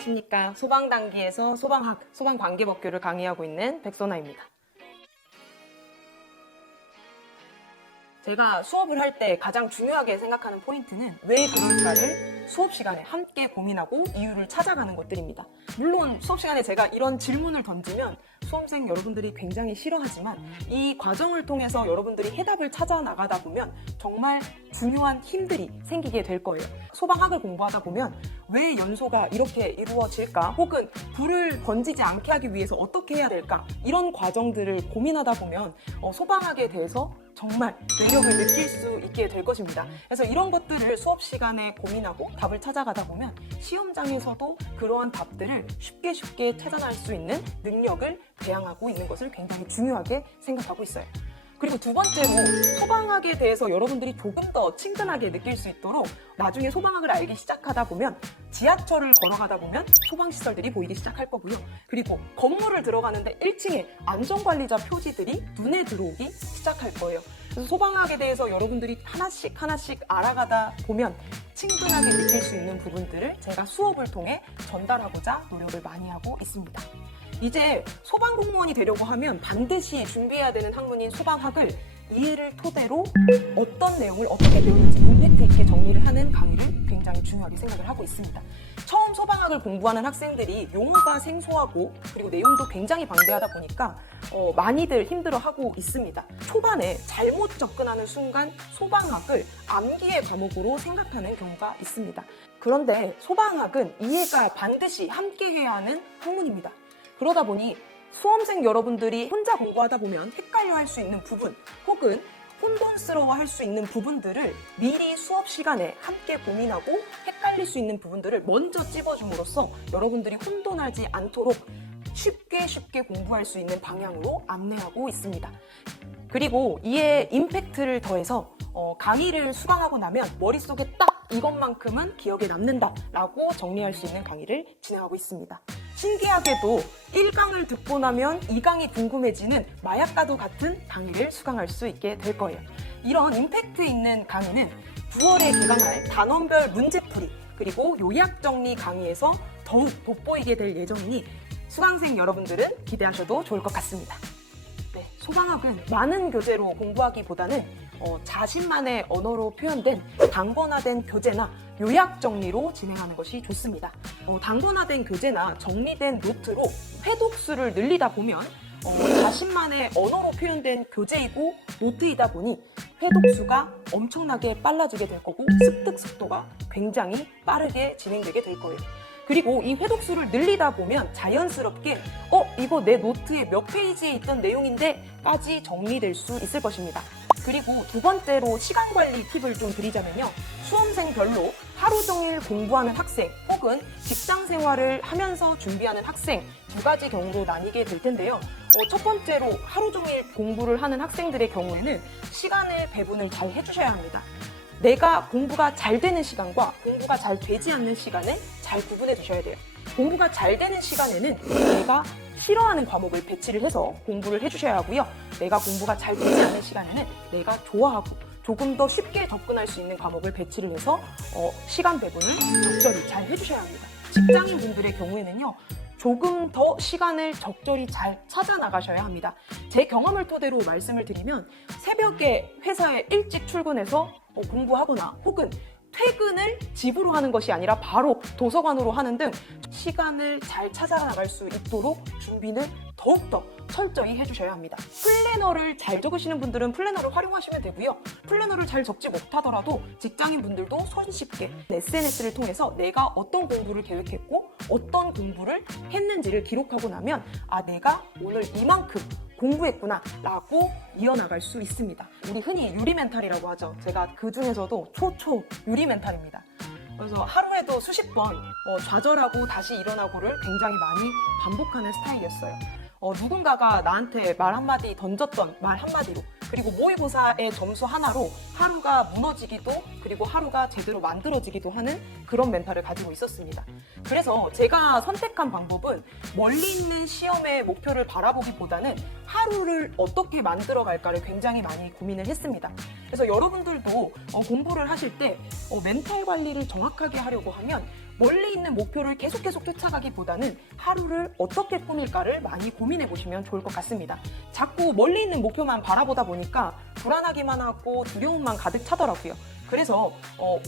안녕하십니까. 소방 단기에서 소방학, 소방관계법규를 강의하고 있는 백소나입니다. 제가 수업을 할 때 가장 중요하게 생각하는 포인트는 왜 그럴까를 수업 시간에 함께 고민하고 이유를 찾아가는 것들입니다. 물론 수업 시간에 제가 이런 질문을 던지면 수험생 여러분들이 굉장히 싫어하지만 이 과정을 통해서 여러분들이 해답을 찾아 나가다 보면 정말 중요한 힘들이 생기게 될 거예요. 소방학을 공부하다 보면 왜 연소가 이렇게 이루어질까? 혹은 불을 번지지 않게 하기 위해서 어떻게 해야 될까? 이런 과정들을 고민하다 보면 소방학에 대해서 정말 매력을 느낄 수 있게 될 것입니다. 그래서 이런 것들을 수업 시간에 고민하고 답을 찾아가다 보면 시험장에서도 그러한 답들을 쉽게 찾아낼 수 있는 능력을 배양하고 있는 것을 굉장히 중요하게 생각하고 있어요. 그리고 두 번째로 소방학에 대해서 여러분들이 조금 더 친근하게 느낄 수 있도록 나중에 소방학을 알기 시작하다 보면 지하철을 걸어가다 보면 소방시설들이 보이기 시작할 거고요. 그리고 건물을 들어가는데 1층에 안전관리자 표지들이 눈에 들어오기 시작할 거예요. 그래서 소방학에 대해서 여러분들이 하나씩 알아가다 보면 친근하게 느낄 수 있는 부분들을 제가 수업을 통해 전달하고자 노력을 많이 하고 있습니다. 이제 소방공무원이 되려고 하면 반드시 준비해야 되는 학문인 소방학을 이해를 토대로 어떤 내용을 어떻게 배우는지 임팩트 있게 정리를 하는 강의를 굉장히 중요하게 생각을 하고 있습니다. 처음 소방학을 공부하는 학생들이 용어가 생소하고 그리고 내용도 굉장히 방대하다 보니까 많이들 힘들어하고 있습니다. 초반에 잘못 접근하는 순간 소방학을 암기의 과목으로 생각하는 경우가 있습니다. 그런데 소방학은 이해가 반드시 함께 해야 하는 학문입니다. 그러다 보니 수험생 여러분들이 혼자 공부하다 보면 헷갈려 할 수 있는 부분 혹은 혼돈스러워 할 수 있는 부분들을 미리 수업 시간에 함께 고민하고 헷갈릴 수 있는 부분들을 먼저 찝어줌으로써 여러분들이 혼돈하지 않도록 쉽게 공부할 수 있는 방향으로 안내하고 있습니다. 그리고 이에 임팩트를 더해서 강의를 수강하고 나면 머릿속에 딱 이것만큼은 기억에 남는다라고 정리할 수 있는 강의를 진행하고 있습니다. 신기하게도 1강을 듣고 나면 2강이 궁금해지는 마약과도 같은 강의를 수강할 수 있게 될 거예요. 이런 임팩트 있는 강의는 9월에 개강할 단원별 문제풀이 그리고 요약 정리 강의에서 더욱 돋보이게 될 예정이니 수강생 여러분들은 기대하셔도 좋을 것 같습니다. 네, 소방학은 많은 교재로 공부하기보다는 자신만의 언어로 표현된 단권화된 교재나 요약 정리로 진행하는 것이 좋습니다. 단권화된 교재나 정리된 노트로 회독수를 늘리다 보면 자신만의 언어로 표현된 교재이고 노트이다 보니 회독수가 엄청나게 빨라지게 될 거고 습득 속도가 굉장히 빠르게 진행되게 될 거예요. 그리고 이 회독수를 늘리다 보면 자연스럽게 이거 내 노트에 몇 페이지에 있던 내용인데 까지 정리될 수 있을 것입니다. 그리고 두 번째로 시간관리 팁을 좀 드리자면요. 수험생별로 하루 종일 공부하는 학생 혹은 직장생활을 하면서 준비하는 학생 두 가지 경우로 나뉘게 될 텐데요. 첫 번째로 하루 종일 공부를 하는 학생들의 경우에는 시간을 배분을 잘 해주셔야 합니다. 내가 공부가 잘 되는 시간과 공부가 잘 되지 않는 시간을 잘 구분해 두셔야 돼요. 공부가 잘 되는 시간에는 내가 싫어하는 과목을 배치를 해서 공부를 해주셔야 하고요. 내가 공부가 잘 되지 않는 시간에는 내가 좋아하고 조금 더 쉽게 접근할 수 있는 과목을 배치를 해서 시간 배분을 적절히 잘 해주셔야 합니다. 직장인 분들의 경우에는요. 조금 더 시간을 적절히 잘 찾아 나가셔야 합니다. 제 경험을 토대로 말씀을 드리면 새벽에 회사에 일찍 출근해서 공부하거나 혹은 퇴근을 집으로 하는 것이 아니라 바로 도서관으로 하는 등 시간을 잘 찾아 나갈 수 있도록 준비는 더욱더 철저히 해주셔야 합니다. 플래너를 잘 적으시는 분들은 플래너를 활용하시면 되고요. 플래너를 잘 적지 못하더라도 직장인 분들도 손쉽게 SNS를 통해서 내가 어떤 공부를 계획했고 어떤 공부를 했는지를 기록하고 나면 내가 오늘 이만큼 공부했구나 라고 이어나갈 수 있습니다. 우리 흔히 유리 멘탈이라고 하죠. 제가 그 중에서도 초초 유리 멘탈입니다. 그래서 하루에도 수십 번 좌절하고 다시 일어나고를 굉장히 많이 반복하는 스타일이었어요. 누군가가 나한테 말 한마디 던졌던 말 한마디로 그리고 모의고사의 점수 하나로 하루가 무너지기도 그리고 하루가 제대로 만들어지기도 하는 그런 멘탈을 가지고 있었습니다. 그래서 제가 선택한 방법은 멀리 있는 시험의 목표를 바라보기보다는 하루를 어떻게 만들어 갈까를 굉장히 많이 고민을 했습니다. 그래서 여러분들도 공부를 하실 때 멘탈 관리를 정확하게 하려고 하면 멀리 있는 목표를 계속 쫓아가기보다는 하루를 어떻게 꾸밀까를 많이 고민해 보시면 좋을 것 같습니다. 자꾸 멀리 있는 목표만 바라보다 보니까 불안하기만 하고 두려움만 가득 차더라고요. 그래서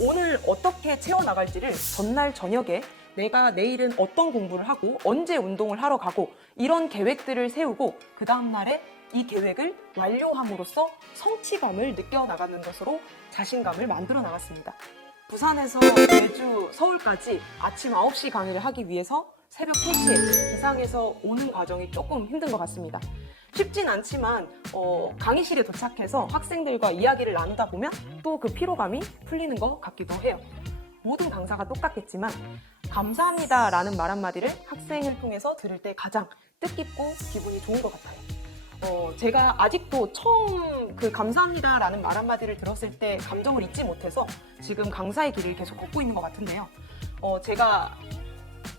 오늘 어떻게 채워나갈지를 전날 저녁에 내가 내일은 어떤 공부를 하고 언제 운동을 하러 가고 이런 계획들을 세우고 그 다음날에 이 계획을 완료함으로써 성취감을 느껴나가는 것으로 자신감을 만들어 나갔습니다. 부산에서 제주, 서울까지 아침 9시 강의를 하기 위해서 새벽 3시에 기상해서 오는 과정이 조금 힘든 것 같습니다. 쉽진 않지만 강의실에 도착해서 학생들과 이야기를 나누다 보면 또 그 피로감이 풀리는 것 같기도 해요. 모든 강사가 똑같겠지만 감사합니다 라는 말 한마디를 학생을 통해서 들을 때 가장 뜻깊고 기분이 좋은 것 같아요. 제가 아직도 처음 그 감사합니다 라는 말 한마디를 들었을 때 감정을 잊지 못해서 지금 강사의 길을 계속 걷고 있는 것 같은데요. 제가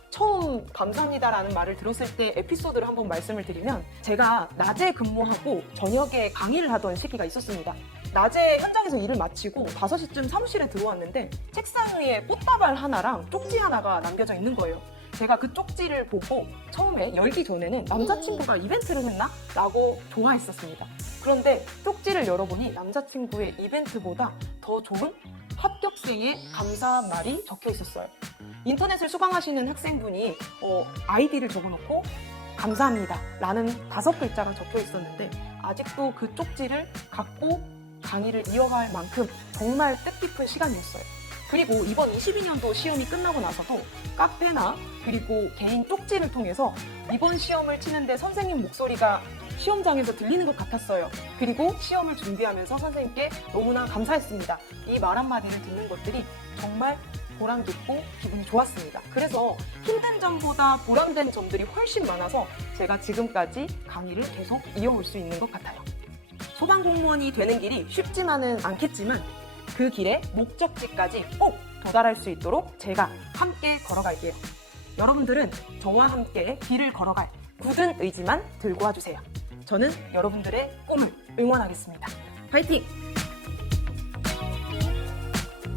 처음 감사합니다 라는 말을 들었을 때 에피소드를 한번 말씀을 드리면 제가 낮에 근무하고 저녁에 강의를 하던 시기가 있었습니다. 낮에 현장에서 일을 마치고 5시쯤 사무실에 들어왔는데 책상 위에 꽃다발 하나랑 쪽지 하나가 남겨져 있는 거예요. 제가 그 쪽지를 보고 처음에 열기 전에는 남자친구가 이벤트를 했나? 라고 좋아했었습니다. 그런데 쪽지를 열어보니 남자친구의 이벤트보다 더 좋은 합격생의 감사 말이 적혀 있었어요. 인터넷을 수강하시는 학생분이 아이디를 적어놓고 감사합니다 라는 5글자가 적혀 있었는데 아직도 그 쪽지를 갖고 강의를 이어갈 만큼 정말 뜻깊은 시간이었어요. 그리고 이번 22년도 시험이 끝나고 나서도 카페나 그리고 개인 쪽지를 통해서 이번 시험을 치는데 선생님 목소리가 시험장에서 들리는 것 같았어요. 그리고 시험을 준비하면서 선생님께 너무나 감사했습니다. 이 말 한마디를 듣는 것들이 정말 보람 깊고 기분이 좋았습니다. 그래서 힘든 점보다 보람된 점들이 훨씬 많아서 제가 지금까지 강의를 계속 이어올 수 있는 것 같아요. 소방공무원이 되는 길이 쉽지만은 않겠지만 그 길의 목적지까지 꼭 도달할 수 있도록 제가 함께 걸어갈게요. 여러분들은 저와 함께 길을 걸어갈 굳은 의지만 들고 와주세요. 저는 여러분들의 꿈을 응원하겠습니다. 파이팅!